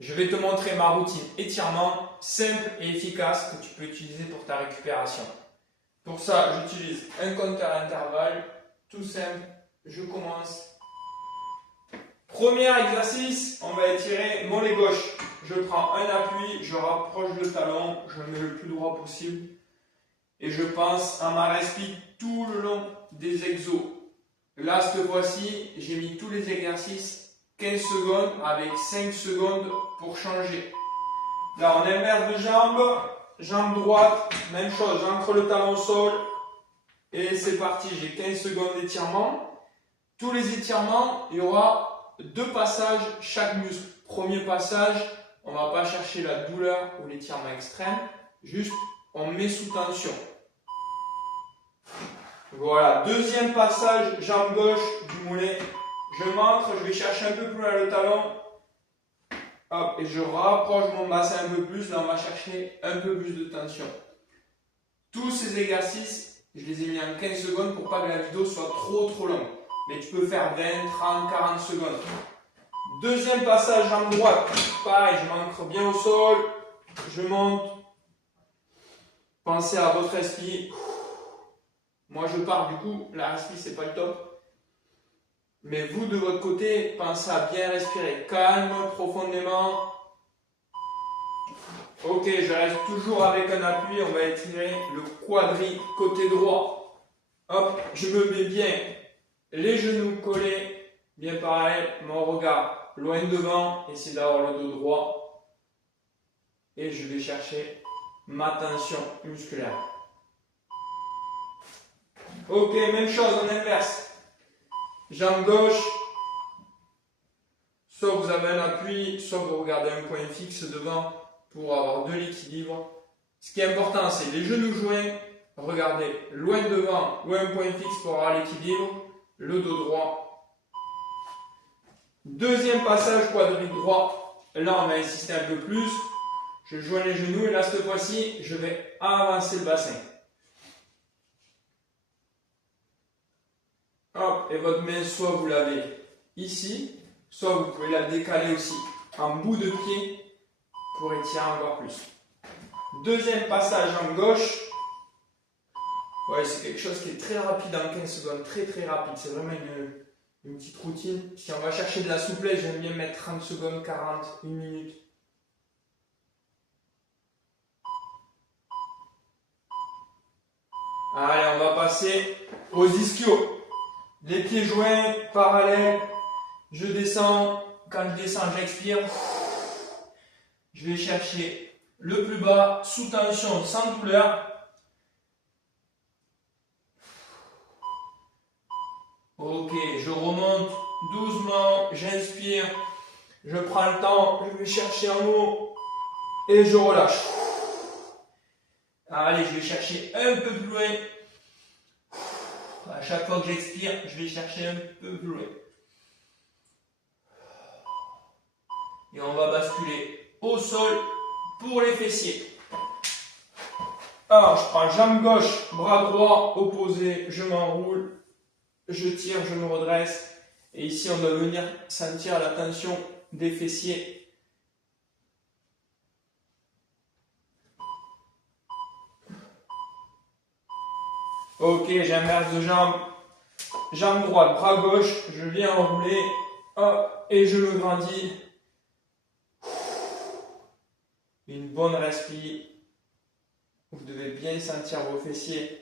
Je vais te montrer ma routine étirement simple et efficace que tu peux utiliser pour ta récupération. Pour ça, j'utilise un compteur à intervalles, tout simple. Je commence. Premier exercice, on va étirer mollet gauche. Je prends un appui, je rapproche le talon, je mets le plus droit possible et je pense à ma respiration tout le long des exos. Là, cette fois-ci, j'ai mis tous les exercices 15 secondes avec 5 secondes pour changer. Là, on inverse de jambe, jambe droite, même chose, j'ancre le talon au sol et c'est parti, j'ai 15 secondes d'étirement. Tous les étirements, il y aura 2 passages chaque muscle. Premier passage, on ne va pas chercher la douleur ou l'étirement extrême, juste on met sous tension. Voilà, deuxième passage, jambe gauche du mollet. Je m'ancre, je vais chercher un peu plus loin le talon. Hop, et je rapproche mon bassin un peu plus. Là, on va chercher un peu plus de tension. Tous ces exercices, je les ai mis en 15 secondes pour pas que la vidéo soit trop longue. Mais tu peux faire 20, 30, 40 secondes. Deuxième passage, jambe droite. Pareil, je m'ancre bien au sol. Je monte. Pensez à votre esprit. Moi, je pars du coup, la respiration, c'est pas le top. Mais vous, de votre côté, pensez à bien respirer. Calme, profondément. Ok, je reste toujours avec un appui. On va étirer le quadri côté droit. Hop, je me mets bien. Les genoux collés, bien pareil. Mon regard loin devant. Essayez d'avoir le dos droit. Et je vais chercher ma tension musculaire. Ok, même chose en inverse. Jambe gauche, soit vous avez un appui, soit vous regardez un point fixe devant pour avoir de l'équilibre. Ce qui est important, c'est les genoux joints, regardez loin devant ou un point fixe pour avoir l'équilibre, le dos droit. Deuxième passage, quadrille droit. Là, on va insister un peu plus. Je joins les genoux et là, cette fois-ci, je vais avancer le bassin. Hop, et votre main, soit vous l'avez ici, soit vous pouvez la décaler aussi en bout de pied pour étirer encore plus. Deuxième passage en gauche. Ouais, c'est quelque chose qui est très rapide en 15 secondes, très rapide. C'est vraiment une petite routine. Si on va chercher de la souplesse, j'aime bien mettre 30 secondes, 40, 1 minute. Allez, on va passer aux ischios. Les pieds joints, parallèles, je descends, quand je descends, j'expire. Je vais chercher le plus bas, sous tension, sans douleur. Ok, je remonte doucement, j'inspire, je prends le temps, je vais chercher en haut et je relâche. Allez, je vais chercher un peu plus loin. À chaque fois que j'expire, je vais chercher un peu plus loin. Et on va basculer au sol pour les fessiers. Alors, je prends jambe gauche, bras droit, opposé, je m'enroule, je tire, je me redresse. Et ici, on doit venir sentir la tension des fessiers. Ok, j'inverse de jambe. Jambe droite, bras gauche, je viens enrouler, hop, et je me grandis. Une bonne respiration. Vous devez bien sentir vos fessiers.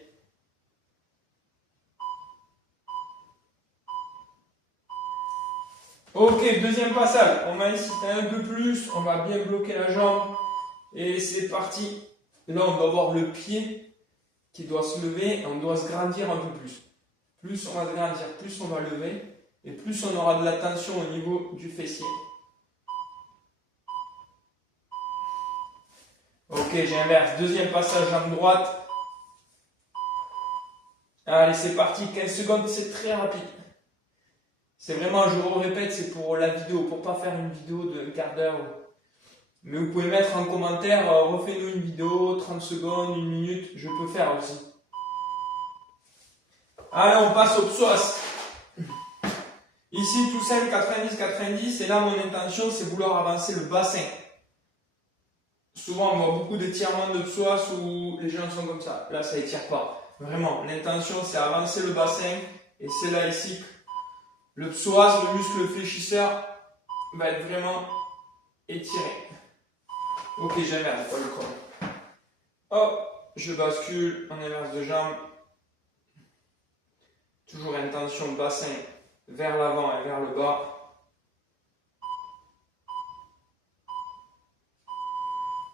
Ok, deuxième passage. On va insister un peu plus, on va bien bloquer la jambe. Et c'est parti. Là, on doit voir le pied qui doit se lever, et on doit se grandir un peu plus. Plus on va se grandir, plus on va lever, et plus on aura de la tension au niveau du fessier. Ok, j'inverse. Deuxième passage, jambe droite. Allez, c'est parti. 15 secondes, c'est très rapide. C'est vraiment, je vous répète, c'est pour la vidéo, pour pas faire une vidéo de quart d'heure. Mais vous pouvez mettre en commentaire, refais-nous une vidéo, 30 secondes, 1 minute, je peux faire aussi. Allez, on passe au psoas. Ici, tout simple, 90-90. Et là, mon intention, c'est vouloir avancer le bassin. Souvent, on voit beaucoup d'étirements de psoas où les gens sont comme ça. Là, ça étire pas. Vraiment, l'intention, c'est avancer le bassin. Et c'est là, ici, que le psoas, le muscle fléchisseur, va être vraiment étiré. Ok, j'inverse, pas le corps. Hop, je bascule en inverse de jambe. Toujours intention bassin vers l'avant et vers le bas.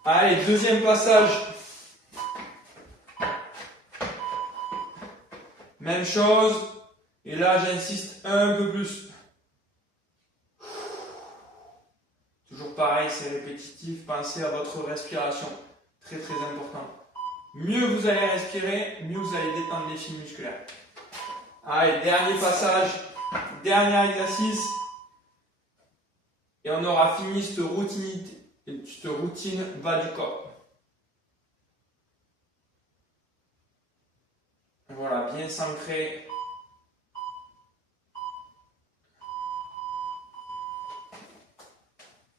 Allez, deuxième passage. Même chose. Et là, j'insiste un peu plus. Toujours pareil, c'est répétitif. Pensez à votre respiration. Très très important. Mieux vous allez respirer, mieux vous allez détendre les fibres musculaires. Allez, dernier passage. Dernier exercice. Et on aura fini cette routine bas du corps. Voilà, bien s'ancrer.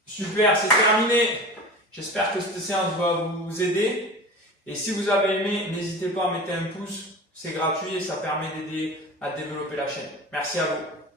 Super, c'est terminé. J'espère que cette séance va vous aider. Et si vous avez aimé, n'hésitez pas à mettre un pouce. C'est gratuit et ça permet d'aider à développer la chaîne. Merci à vous.